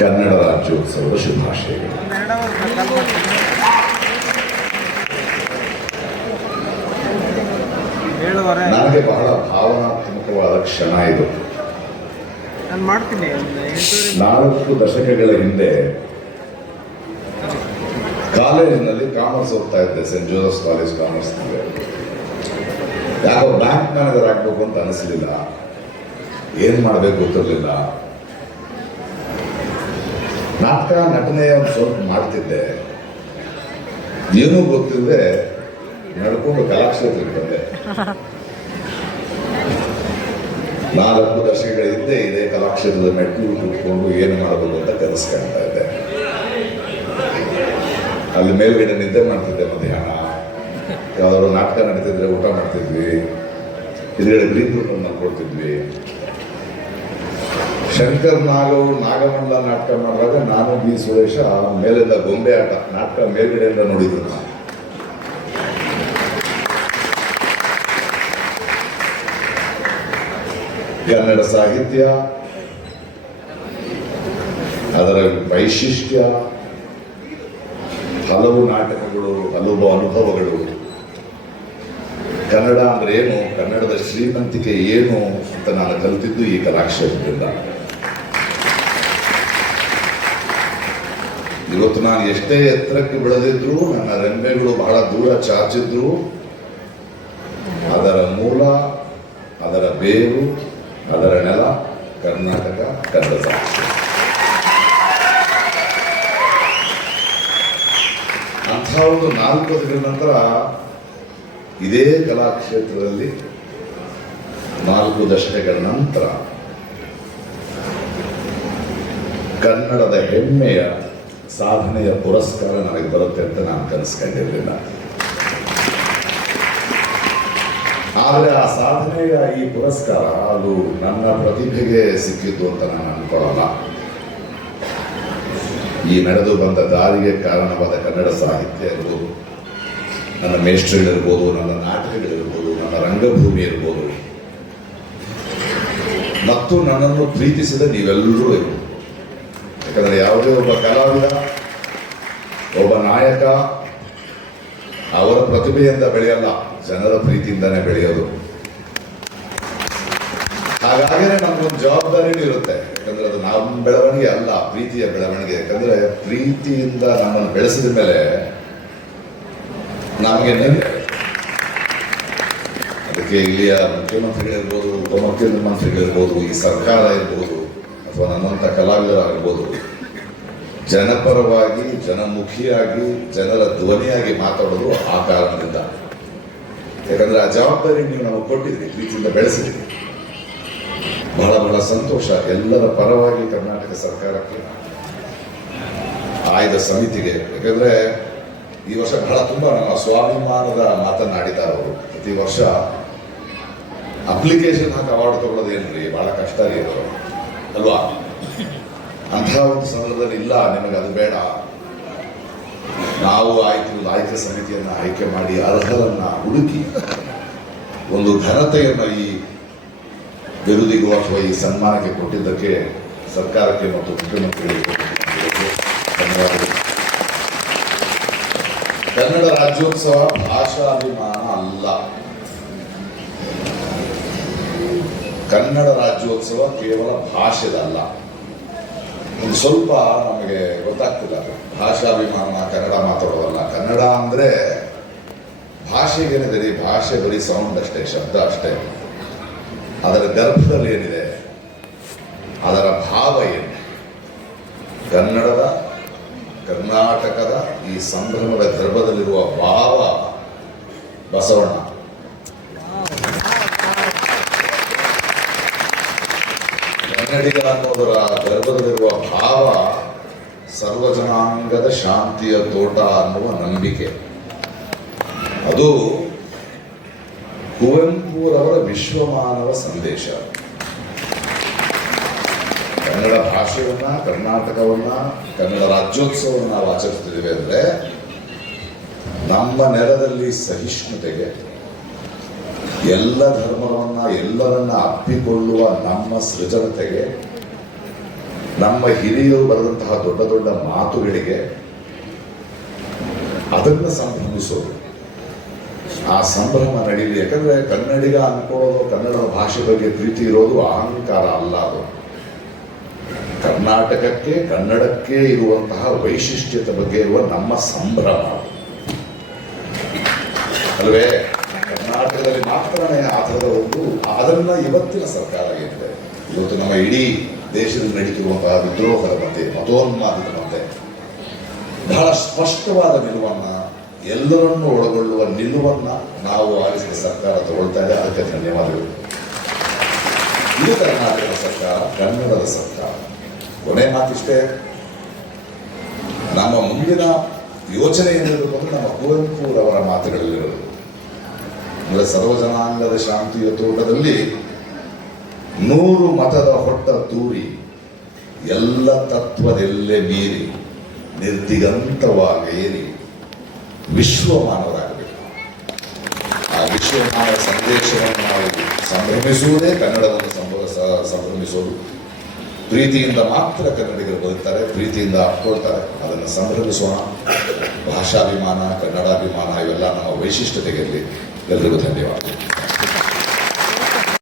ಕನ್ನಡ ರಾಜ್ಯೋತ್ಸವದ ಶುಭಾಶಯಗಳು. ನನಗೆ ಬಹಳ ಭಾವನಾತ್ಮಕವಾದ ಕ್ಷಣ ಇದು. 4 ದಶಕಗಳ ಹಿಂದೆ ಕಾಲೇಜಿನಲ್ಲಿ ಕಾಮರ್ಸ್ ಓದ್ತಾ ಇದ್ದೆ, ಸೆಂಟ್ ಜೋಸೆಫ್ ಕಾಲೇಜ್ ಕಾಮರ್ಸ್. ಯಾಕೋ ಬ್ಯಾಂಕ್ ಮ್ಯಾನೇಜರ್ ಆಗ್ಬೇಕು ಅಂತ ಅನಿಸ್ಲಿಲ್ಲ, ಏನ್ ಮಾಡ್ಬೇಕು ಗೊತ್ತಿರಲಿಲ್ಲ. ನಾಟಕ ನಟನೆ ಒಂದು ಸ್ವಲ್ಪ ಮಾಡ್ತಿದ್ದೆ, ಏನೂ ಗೊತ್ತಿಲ್ಲದೆ ನಡ್ಕೊಂಡು ಕಲಾಕ್ಷೇತ್ರಕ್ಕೆ ಬಂದೆ. 4 ದಶಕಗಳ ಹಿಂದೆ ಇದೇ ಕಲಾಕ್ಷೇತ್ರದ ಮೆಟ್ಟಿಲು ಕುತ್ಕೊಂಡು ಏನು ಮಾಡಬಹುದು ಅಂತ ಕನಸು ಕಾಣ್ತಾ ಇದ್ದೆ. ಅಲ್ಲಿ ಮೇಲ್ಗಡೆ ನಿದ್ದೆ ಮಾಡ್ತಿದ್ದೆ, ಮಧ್ಯಾಹ್ನ ಯಾವ್ದಾದ್ರು ನಾಟಕ ನಡೀತಿದ್ರೆ ಊಟ ಮಾಡ್ತಿದ್ವಿ, ಇದ್ಗಡೆ ಗ್ರೀನ್ ರೂಮ್ ಮಾಡ್ಕೊಡ್ತಿದ್ವಿ. ಶಂಕರ್ ನಾಗಮಂಡಲ ನಾಟಕ ಮಾಡುವಾಗ ನಾನು ಬಿ ಸುರೇಶ ಮೇಲಿಂದ ಗೊಂಬೆ ಆಟ ನಾಟಕ ಮೇಲ್ಗಡೆಯಿಂದ ನೋಡಿದ್ರು. ಕನ್ನಡ ಸಾಹಿತ್ಯ, ಅದರ ವೈಶಿಷ್ಟ್ಯ, ಹಲವು ನಾಟಕಗಳು, ಹಲವು ಅನುಭವಗಳು, ಕನ್ನಡ ಅಂದ್ರೆ ಏನು, ಕನ್ನಡದ ಶ್ರೀಮಂತಿಕೆ ಏನು ಅಂತ ನಾನು ಕಲಿತಿದ್ದು ಈ ಕಲಾಕ್ಷೇತ್ರದಿಂದ. ಇವತ್ತು ನಾನು ಎಷ್ಟೇ ಎತ್ತರಕ್ಕೆ ಬೆಳೆದಿದ್ರು, ನನ್ನ ರೆಂಬೆಗಳು ಬಹಳ ದೂರ ಚಾಚಿದ್ರು, ಅದರ ಮೂಲ, ಅದರ ಬೇರು, ಅದರ ನೆಲ ಕರ್ನಾಟಕ, ಕನ್ನಡ ಸಾಹಿತ್ಯ. ಅಂಥ ಒಂದು 4 ವರ್ಷಗಳ ನಂತರ ಇದೇ ಕಲಾಕ್ಷೇತ್ರದಲ್ಲಿ 4 ದಶಕಗಳ ನಂತರ ಕನ್ನಡದ ಹೆಮ್ಮೆಯ ಸಾಧನೆಯ ಪುರಸ್ಕಾರ ನನಗೆ ಬರುತ್ತೆ ಅಂತ ನಾನು ಕನಸ್ಕೊಂಡಿರಲಿಲ್ಲ. ಆದರೆ ಆ ಸಾಧನೆಯ ಈ ಪುರಸ್ಕಾರ ಅದು ನನ್ನ ಪ್ರತಿಭೆಗೆ ಸಿಕ್ಕಿದ್ದು ಅಂತ ನಾನು ಅನ್ಕೊಳ್ಳಲ್ಲ. ಈ ನಡೆದು ಬಂದ ದಾರಿಗೆ ಕಾರಣವಾದ ಕನ್ನಡ ಸಾಹಿತ್ಯ ಇರ್ಬೋದು, ನನ್ನ ಮೇಷ್ಟ್ರಿಗಳಿರ್ಬೋದು, ನನ್ನ ನಾಟಕಗಳಿರ್ಬೋದು, ನನ್ನ ರಂಗಭೂಮಿ ಇರ್ಬೋದು, ಮತ್ತು ನನ್ನನ್ನು ಪ್ರೀತಿಸಿದ ನೀವೆಲ್ಲರೂ ಇರ್ಬೋದು. ಯಾಕಂದರೆ ಯಾವುದೇ ಒಬ್ಬ ಕಲಾವಿದ, ಒಬ್ಬ ನಾಯಕ ಅವರ ಪ್ರತಿಭೆಯಿಂದ ಬೆಳೆಯಲ್ಲ, ಜನರ ಪ್ರೀತಿಯಿಂದನೇ ಬೆಳೆಯೋದು. ಹಾಗಾಗಿ ನಮ್ಗೊಂದು ಜವಾಬ್ದಾರಿನೂ ಇರುತ್ತೆ. ಯಾಕಂದ್ರೆ ಅದು ನಮ್ಮ ಬೆಳವಣಿಗೆ ಅಲ್ಲ, ಪ್ರೀತಿಯ ಬೆಳವಣಿಗೆ. ಯಾಕಂದ್ರೆ ಪ್ರೀತಿಯಿಂದ ನಮ್ಮನ್ನು ಬೆಳೆಸಿದ ಮೇಲೆ ನಮಗೆ ಅದಕ್ಕೆ ಇಲ್ಲಿಯ ಮುಖ್ಯಮಂತ್ರಿಗಳಿರ್ಬೋದು, ಉಪಮುಖ್ಯಮಂತ್ರಿಗಳಿರ್ಬೋದು, ಈ ಸರ್ಕಾರ ಇರ್ಬೋದು, ಅಥವಾ ನಮ್ಮಂಥ ಕಲಾವಿದರಾಗಿರ್ಬೋದು, ಜನಪರವಾಗಿ, ಜನಮುಖಿಯಾಗಿ, ಜನರ ಧ್ವನಿಯಾಗಿ ಮಾತಾಡೋದು ಆ ಕಾರಣದಿಂದ. ಯಾಕಂದ್ರೆ ಆ ಜವಾಬ್ದಾರಿ ನೀವು ನಮಗೆ ಕೊಟ್ಟಿದ್ರಿ, ಪ್ರೀತಿಯಿಂದ ಬೆಳೆಸಿದ್ರಿ. ಬಹಳ ಬಹಳ ಸಂತೋಷ. ಎಲ್ಲರ ಪರವಾಗಿ ಕರ್ನಾಟಕ ಸರ್ಕಾರಕ್ಕೆ, ಆಯ್ದ ಸಮಿತಿಗೆ. ಯಾಕಂದ್ರೆ ಈ ವರ್ಷ ಬಹಳ ತುಂಬಾ ನಮ್ಮ ಸ್ವಾಭಿಮಾನದ ಮಾತನಾಡಿದ್ದಾರೆ ಅವರು. ಪ್ರತಿ ವರ್ಷ ಅಪ್ಲಿಕೇಶನ್ ಹಾಕಿ ಅವಾರ್ಡ್ ತಗೊಳ್ಳೋದು ಏನ್ರಿ, ಬಹಳ ಕಷ್ಟ ಇರೋದು ಅಲ್ವಾ? ಅಂತಹ ಒಂದು ಸಂದರ್ಭದಲ್ಲಿ ಇಲ್ಲ, ನಿಮಗೆ ಅದು ಬೇಡ, ನಾವು ಆಯ್ಕೆ ಸಮಿತಿಯನ್ನು ಆಯ್ಕೆ ಮಾಡಿ ಅರ್ಹರನ್ನ ಹುಡುಕಿ ಒಂದು ಘನತೆಯನ್ನು ಈ ಬಿರುದಿಗೂ ಅಥವಾ ಈ ಸನ್ಮಾನಕ್ಕೆ ಕೊಟ್ಟಿದ್ದಕ್ಕೆ ಸರ್ಕಾರಕ್ಕೆ ಮತ್ತು ಮುಖ್ಯಮಂತ್ರಿಗಳಿಗೆ ಧನ್ಯವಾದಗಳು. ಕನ್ನಡ ರಾಜ್ಯೋತ್ಸವ ಭಾಷಾಭಿಮಾನ ಅಲ್ಲ. ಕನ್ನಡ ರಾಜ್ಯೋತ್ಸವ ಕೇವಲ ಭಾಷೆದಲ್ಲ. ಒಂದು ಸ್ವಲ್ಪ ನಮಗೆ ಗೊತ್ತಾಗ್ತಿಲ್ಲ, ಭಾಷಾಭಿಮಾನ ಕನ್ನಡ ಮಾತಾಡೋದಲ್ಲ. ಕನ್ನಡ ಅಂದ್ರೆ ಭಾಷೆಗೇನಿದೆ, ಭಾಷೆ ಬರೀ ಸೌಂಡ್ ಅಷ್ಟೇ, ಶಬ್ದ ಅಷ್ಟೇ. ಅದರ ಗರ್ಭದಲ್ಲಿ ಏನಿದೆ, ಅದರ ಭಾವ ಏನು, ಕನ್ನಡದ, ಕರ್ನಾಟಕದ ಈ ಸಂಭ್ರಮದ ಗರ್ಭದಲ್ಲಿರುವ ಭಾವ ಬಸವಣ್ಣ. ಕನ್ನಡಿಗರ ಅನ್ನೋದರ ಗರ್ಭದಲ್ಲಿರುವ ಭಾವ ಸರ್ವಜನಾಂಗದ ಶಾಂತಿಯ ತೋಟ ಅನ್ನುವ ನಂಬಿಕೆ. ಅದು ಕುವೆಂಪುರವರ ವಿಶ್ವಮಾನವ ಸಂದೇಶ. ಕನ್ನಡ ಭಾಷೆಯನ್ನ, ಕರ್ನಾಟಕವನ್ನ, ಕನ್ನಡ ರಾಜ್ಯೋತ್ಸವವನ್ನು ನಾವು ಆಚರಿಸ್ತಿದ್ದೀವಿ ಅಂದ್ರೆ ನಮ್ಮ ನೆಲದಲ್ಲಿ ಸಹಿಷ್ಣುತೆಗೆ, ಎಲ್ಲ ಧರ್ಮವನ್ನ, ಎಲ್ಲರನ್ನ ಅಪ್ಪಿಕೊಳ್ಳುವ ನಮ್ಮ ಸೃಜನತೆಗೆ ನಮ್ಮ ಹಿರಿಯರು ಬರೆದಂತಹ ದೊಡ್ಡ ದೊಡ್ಡ ಮಾತುಗಳಿಗೆ ಅದನ್ನು ಸಂಭ್ರಮಿಸೋದು, ಆ ಸಂಭ್ರಮ ನಡೀಲಿ. ಯಾಕಂದ್ರೆ ಕನ್ನಡಿಗ ಅನ್ಕೊಳ್ಳೋದು, ಕನ್ನಡದ ಭಾಷೆ ಬಗ್ಗೆ ಪ್ರೀತಿ ಇರೋದು ಅಹಂಕಾರ ಅಲ್ಲ. ಅದು ಕರ್ನಾಟಕಕ್ಕೆ, ಕನ್ನಡಕ್ಕೆ ಇರುವಂತಹ ವೈಶಿಷ್ಟ್ಯತೆ ಬಗ್ಗೆ ಇರುವ ನಮ್ಮ ಸಂಭ್ರಮ ಅಲ್ವೇ. ಕರ್ನಾಟಕದಲ್ಲಿ ಮಾತ್ರನೇ ಆ ಥರದ ಒಂದು, ಅದನ್ನ ಇವತ್ತಿನ ಸರ್ಕಾರ ಏನಿದೆ, ಇವತ್ತು ನಮ್ಮ ಇಡೀ ದೇಶದಲ್ಲಿ ನಡೀತಿರುವಂತಹ ವಿದ್ರೋಹದ ಮಧ್ಯೆ, ಮತೋನ್ಮಾದದ ಮಧ್ಯೆ ಬಹಳ ಸ್ಪಷ್ಟವಾದ ನಿಲುವನ್ನ, ಎಲ್ಲರನ್ನೂ ಒಳಗೊಳ್ಳುವ ನಿಲುವನ್ನ ನಾವು ಆರಿಸಿದ ಸರ್ಕಾರ ತಗೊಳ್ತಾ ಇದೆ. ಅದಕ್ಕೆ ಧನ್ಯವಾದಗಳು. ಇದು ಕರ್ನಾಟಕದ ಸರ್ಕಾರ, ಕನ್ನಡದ ಸರ್ಕಾರ. ಕೊನೆ ಮಾತಿಷ್ಟೇ, ನಮ್ಮ ಮುಂದಿನ ಯೋಚನೆ ಏನಿರಬೇಕು ಅಂದ್ರೆ ನಮ್ಮ ಕುವೆಂಪುರವರ ಮಾತುಗಳಲ್ಲಿರೋದು. ಅಂದ್ರೆ ಸರ್ವಜನಾಂಗದ ಶಾಂತಿಯ ತೋಟದಲ್ಲಿ 100 ಮತದ ಹೊಟ್ಟ ತೂರಿ ಎಲ್ಲ ತತ್ವದೆಲ್ಲೆ ಮೀರಿ ನಿರ್ದಿಗಂತವಾಗೇರಿ ವಿಶ್ವಮಾನವರಾಗಬೇಕು. ಆ ವಿಶ್ವಮಾನವ ಸಂದೇಶವನ್ನು ನಾವು ಸಂಭ್ರಮಿಸುವುದೇ ಕನ್ನಡವನ್ನು ಸಂಭ್ರಮಿಸೋದು. ಪ್ರೀತಿಯಿಂದ ಮಾತ್ರ ಕನ್ನಡಿಗರು ಬದುಕ್ತಾರೆ, ಪ್ರೀತಿಯಿಂದ ಅಪ್ಕೊಳ್ತಾರೆ. ಅದನ್ನು ಸಂಭ್ರಮಿಸೋಣ. ಭಾಷಾಭಿಮಾನ, ಕನ್ನಡಾಭಿಮಾನ ಇವೆಲ್ಲ ನಮ್ಮ ವೈಶಿಷ್ಟ್ಯತೆಗಿರಲಿ. ಎಲ್ರಿಗೂ ಧನ್ಯವಾದ.